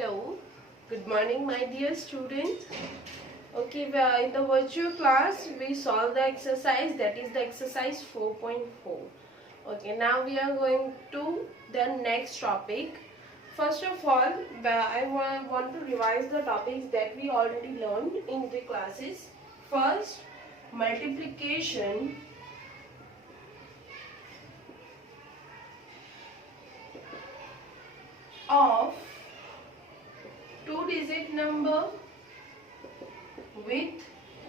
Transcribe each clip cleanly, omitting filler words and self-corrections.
Hello, good morning my dear students. Okay, in the virtual class we solved the exercise, that is the exercise 4.4. Okay, now we are going to the next topic. First of all, I want to revise the topics that we already learned in the classes. First, multiplication of two-digit number with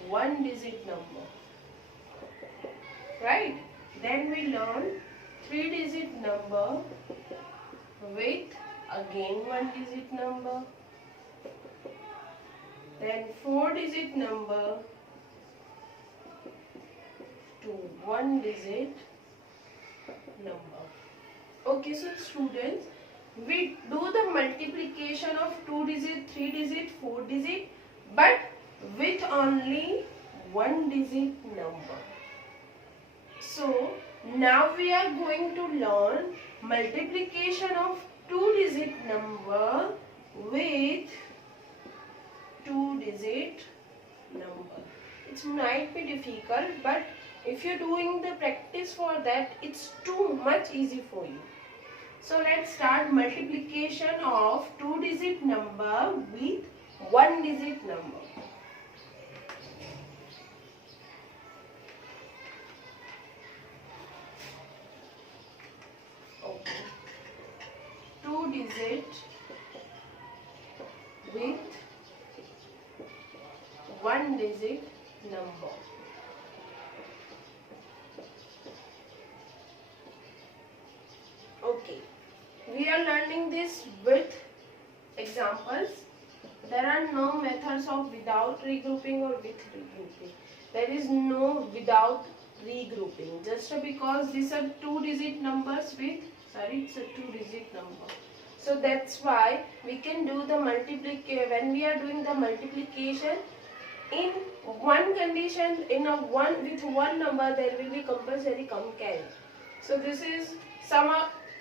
one-digit number, right? Then we learn three-digit number with again one-digit number, then four-digit number to one-digit number. Okay, so students, we do the multiplication of two-digit, three-digit, four-digit, but with only one-digit number. So now we are going to learn multiplication of two-digit number with two-digit number. It might be difficult, but if you're doing the practice for that, it's too much easy for you. So let's start multiplication of two-digit number with one-digit number. Okay. Two-digit with one-digit number. Okay, we are learning this with examples. There are no methods of without regrouping or with regrouping. There is no without regrouping. Just because these are two-digit numbers with, it's a two-digit number. So that's why we can do the multiplication. When we are doing the multiplication, in one condition, with one number, there will be compulsory come carry. So this is some,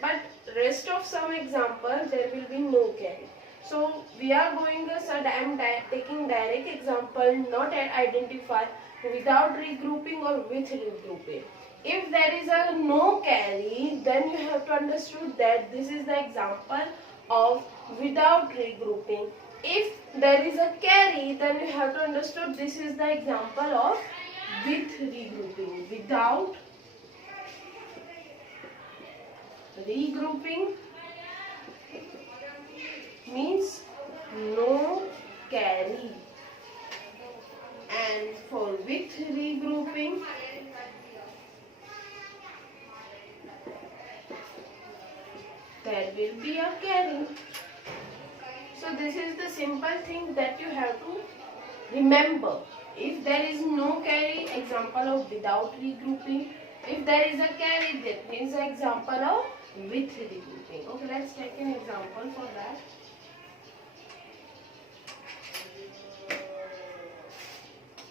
but rest of some examples there will be no carry. So we are going to, I am taking direct example, not identify without regrouping or with regrouping. If there is a no carry, then you have to understand that this is the example of without regrouping. If there is a carry, then you have to understand this is the example of with regrouping. Without regrouping means no carry, and for with regrouping there will be a carry. So this is the simple thing that you have to remember. If there is no carry, example of without regrouping. If there is a carry, that means an example of with regrouping. Okay, let's take an example for that.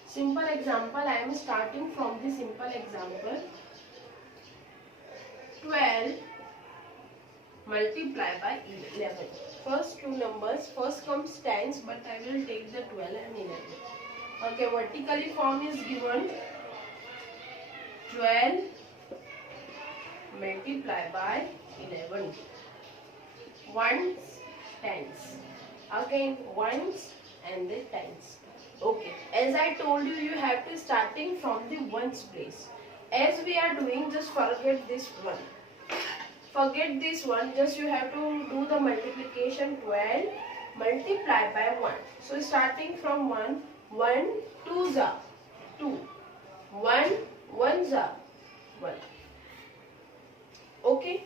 Simple example, I am starting from the simple example. 12 multiplied by 11. First two numbers, first comes tens, but I will take the 12 and 11. Okay, vertically form is given 12 multiplied by 11. Ones, tens. Again ones and the tens. Okay, as I told you, you have to starting from the ones place. As we are doing, just forget this one. Forget this one, just you have to do the multiplication 12 multiplied by 1. So starting from 1, 1 2s are 2, 1 1s are 1. Okay,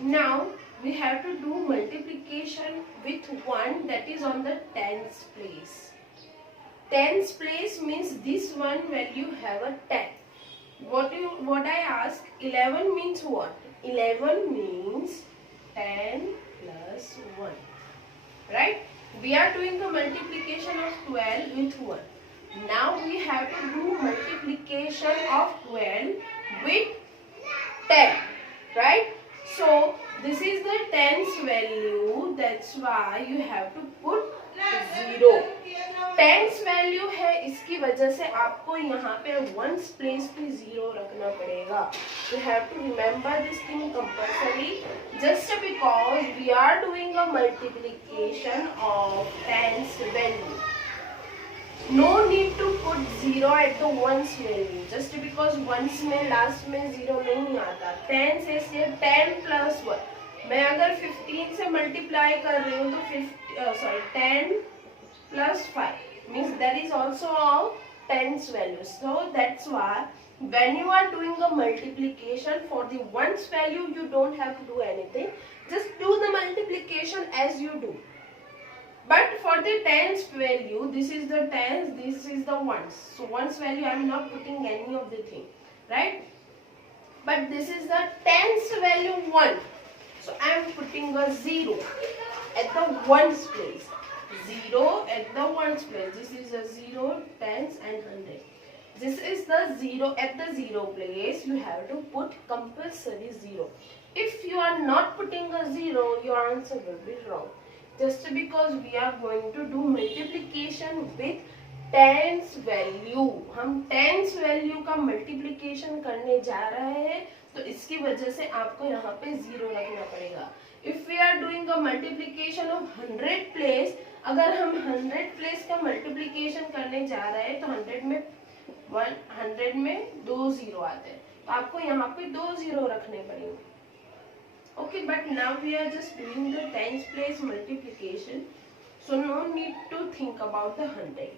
now we have to do multiplication with 1, that is on the tens place. Tens place means this one value have a 10. What I ask, 11 means what? 11 means 10 plus 1. Right? We are doing the multiplication of 12 with 1. Now we have to do multiplication of 12 with 10. Right? So this is the tens value, that that's why you have to put 0. Tens value है, इसकी वजह से आपको यहाँ पे ones place पे 0 रखना पड़ेगा. You have to remember this thing compulsory, just because we are doing a multiplication of tens value. No need to put 0 at the ones value, just because ones में लास्ट में 0 नहीं आता. Ten से 10 plus 1, मैं अगर 15 से multiply कर रही हूँ तो 10 plus 5 means there is also a tens value. So that's why when you are doing a multiplication for the ones value, you don't have to do anything, just do the multiplication as you do. But for the tens value, this is the tens, this is the ones. So ones value I am not putting any of the thing, right? But this is the tens value 1, so I am putting a 0 at the ones place. 0 at the ones place. This is a 0, tens and 100. This is the 0 at the 0 place. You have to put compulsory 0. If you are not putting a 0, your answer will be wrong. Just because we are going to do multiplication with tens value. हम tens value का multiplication करने जा रहे हैं, तो इसकी वजह से आपको यहाँ पे 0 रखना पड़ेगा. If we are doing a multiplication of 100 place, अगर हम 100 प्लेस का मल्टीप्लिकेशन करने जा रहे हैं तो 100 में 2 0 आते हैं, तो आपको यहाँ पे 2 0 रखने पड़ेंगे. Okay, but now we are just doing the tens place multiplication, so no need to think about the 100.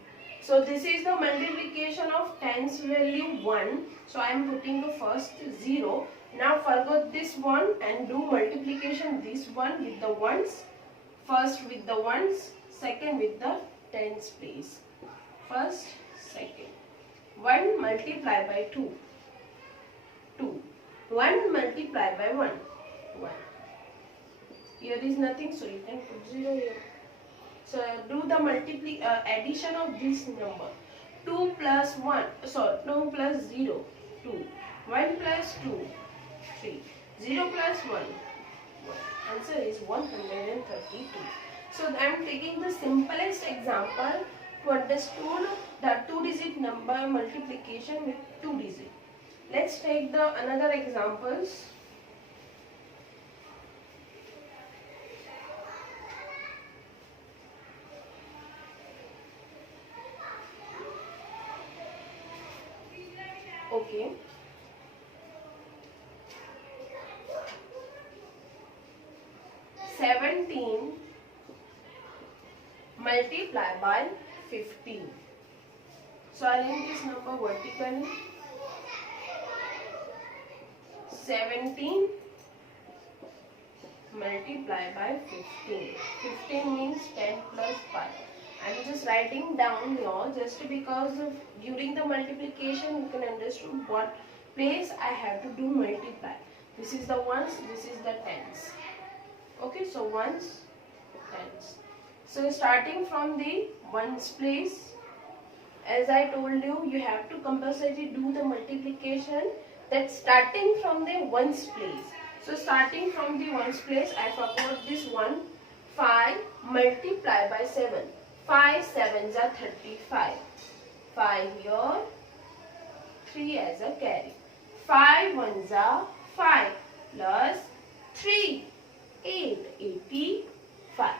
So this is the multiplication of tens value 1, so I am putting the first 0. Now forget this one and do multiplication this one with the ones. First with the ones, second with the tens place. First, second. 1 multiplied by 2, 2. 1 multiplied by 1, 1. Here is nothing, so you can put 0 here. So do the addition of this number. 2 plus 1, sorry, 2 plus 0, 2. 1 plus 2, 3. 0 plus 1. Answer is 132. So I am taking the simplest example to understand the 2-digit number multiplication with 2 digit. Let's take the another examples. Okay. $17 multiplied by 15. So I'll write this number vertically. 17 multiplied by 15. 15 means 10 plus 5. I'm just writing down here just because during the multiplication you can understand what place I have to do multiply. This is the ones, this is the tens. Okay, so ones, tens. So starting from the ones place, as I told you, you have to compulsory do the multiplication. That's starting from the ones place. So starting from the ones place, I forgot this one. 5 multiplied by 7. 5 sevens are 35. 5 here, 3 as a carry. 5 ones are 5 plus 3, 8, 85.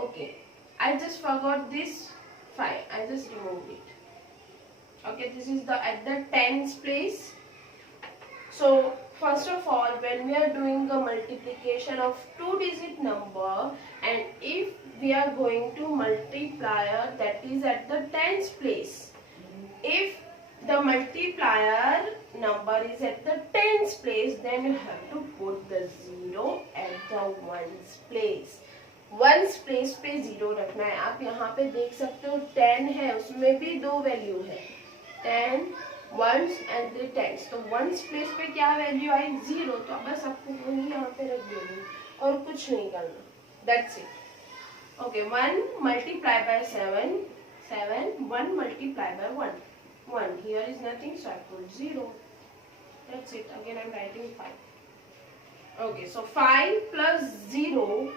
Okay, I just forgot this 5. I just removed it. Okay, this is the at the tens place. So first of all, when we are doing a multiplication of 2-digit number, and if we are going to multiplier that is at the tens place, if the multiplier number is at the tens place, then you have to put the 0 at the ones place. Ones place पे 0 रखना है. आप यहाँ पे देख सकते हो 10 है, उसमें भी 2 वैल्यू है, 10 वंस एंड द टेंस. तो वंस प्लेस पे क्या वैल्यू आई 0, तो बस आपको वही यहाँ पे रख देनी और कुछ नहीं करना. That's it. Okay, 1 multiply by 7, 7. 1 multiply by 1, 1. Here is nothing, so I put 0. That's it. Again I am writing 5. Okay, so 5 plus 0,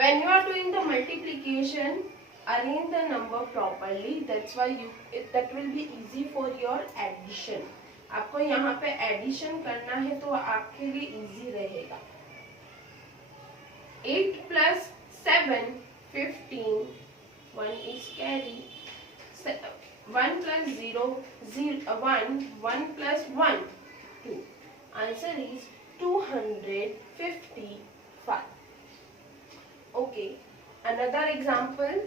When you are doing the multiplication, arrange the number properly. That's why that will be easy for your addition. आपको यहाँ पे addition करना है तो आपके लिए easy रहेगा. 8 plus 7, 15. 1 is carry. 1 plus 0, 1. 1 plus 1, 2. Answer is 255. Okay, another example.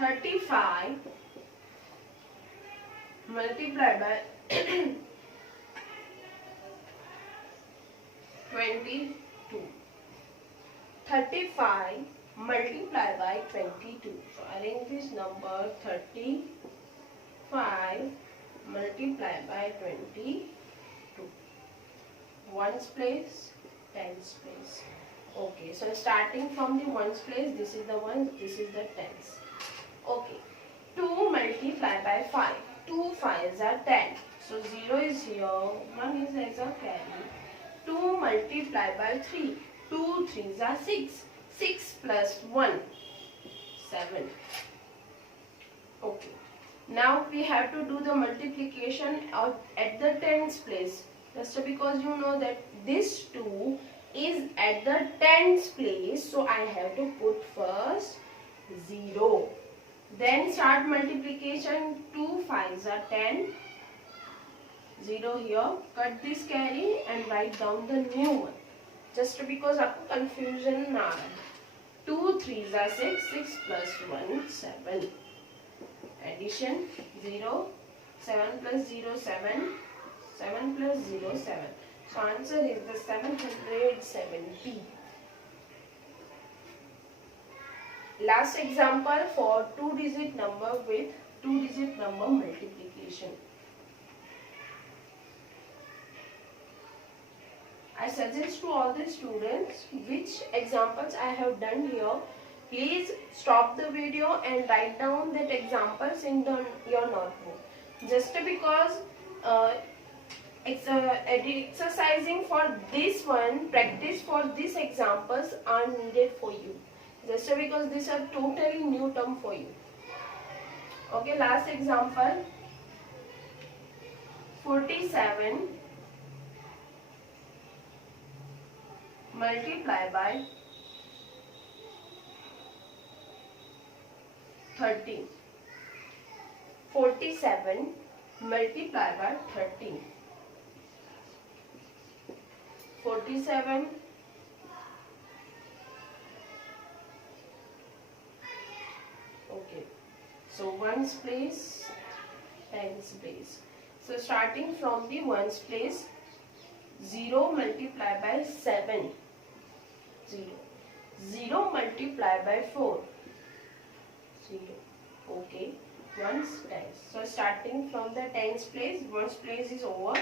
$35 multiplied by 22. 35 multiplied by 22. So arrange this number. 35 multiplied by 22. Ones place, tens place. Okay, so starting from the ones place, this is the ones, this is the tens. Okay, 2 multiplied by 5. 2 5s are 10. So 0 is here, 1 is as a carry. 2 multiplied by 3. 2 3s are 6. 6 plus 1, 7. Okay. Now we have to do the multiplication at the tens place. Just because you know that this 2 is at the tens place, so I have to put first 0. Then start multiplication. 2 5s are 10. 0 here. Cut this carry and write down the new one. Just because आपको confusion ना आए. 2 3s are 6. 6 plus 1, 7. Addition 0. 7 plus 0, 7. 7 plus 0, 7. So answer is the 770. Last example for 2-digit number with 2-digit number multiplication. I suggest to all the students which examples I have done here. Please stop the video and write down that examples in your notebook. Just because exercising for this one, practice for these examples are needed for you. Just because these are totally new term for you. Okay, last example. 47 multiply by 13. 47 multiply by 13. 47 okay, so ones place, tens place. So starting from the ones place, 0 multiply by 7. 0. 0 multiply by 4. 0. Okay, ones tens. So starting from the tens place, ones place is over.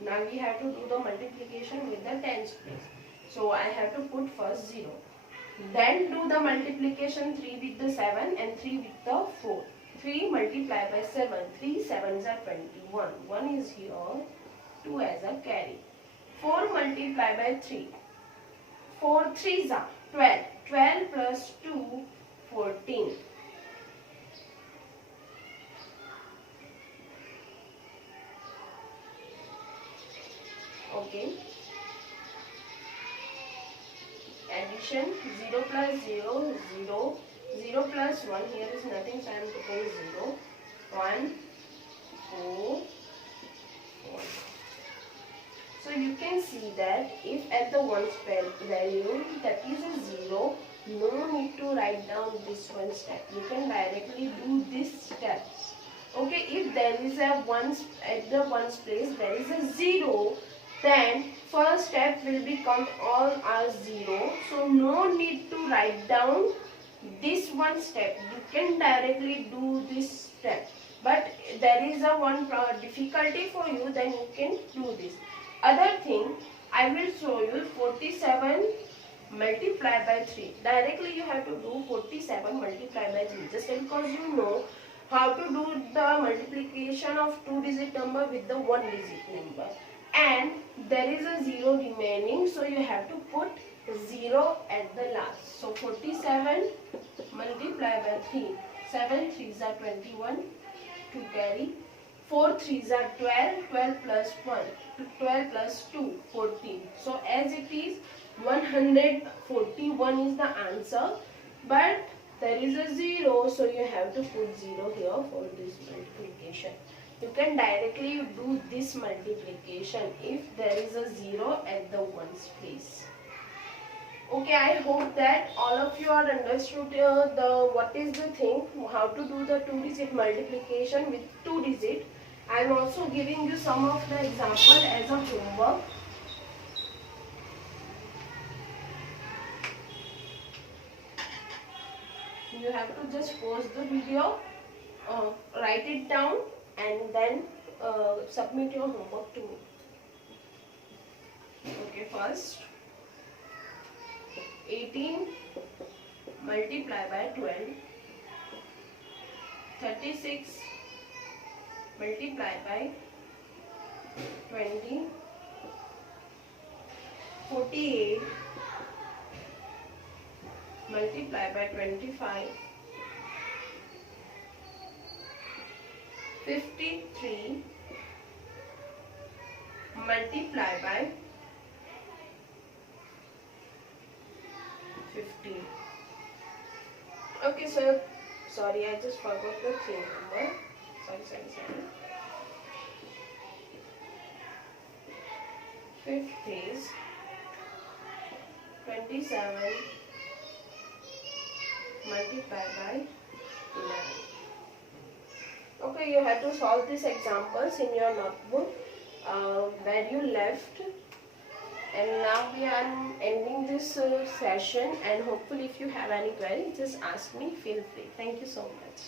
Now we have to do the multiplication with the tens place. So I have to put first 0. Then do the multiplication 3 with the 7 and 3 with the 4. 3 multiply by 7. 3 7s are 21. 1 is here. 2 as a carry. 4 multiply by 3. 4 3s are 12. 12 plus 2, 14. Okay. Addition 0 plus 0, 0. 0 plus 1, here is nothing, so I am putting 0. 1, 4, 1. So you can see that if at the ones value that is a 0, no need to write down this one step. You can directly do this steps. Okay, if there is a ones at the ones place there is a 0, then first step will become all are 0. So no need to write down this one step. You can directly do this step. But there is a one difficulty for you, then you can do this. Other thing, I will show you 47 multiply by 3. Directly you have to do 47 multiply by 3, just because you know how to do the multiplication of two digit number with the one digit number, and there is a 0 remaining, so you have to put 0 at the last. So 47 multiply by 3, 7 3s are 21, to carry, 4 3s are 12, 12 plus 1, 12 plus 2, 14. So as it is 141 is the answer, but there is a 0, so you have to put 0 here for this multiplication. You can directly do this multiplication if there is a 0 at the ones place. Okay, I hope that all of you are understood what is the thing, how to do the two digit multiplication with two digit. I am also giving you some of the example as a homework. You have to just pause the video, write it down, and then submit your homework to me. Okay, first 18 multiply by 12, 36 multiply by 20, 48 multiply by 25, 53 multiply by 15. Okay, so sorry, I just forgot the 3 number. Sorry. Fifth is 27 multiply by 11. Okay, you have to solve these examples in your notebook where you left. And now we are ending this session, and hopefully if you have any query, just ask me, feel free. Thank you so much.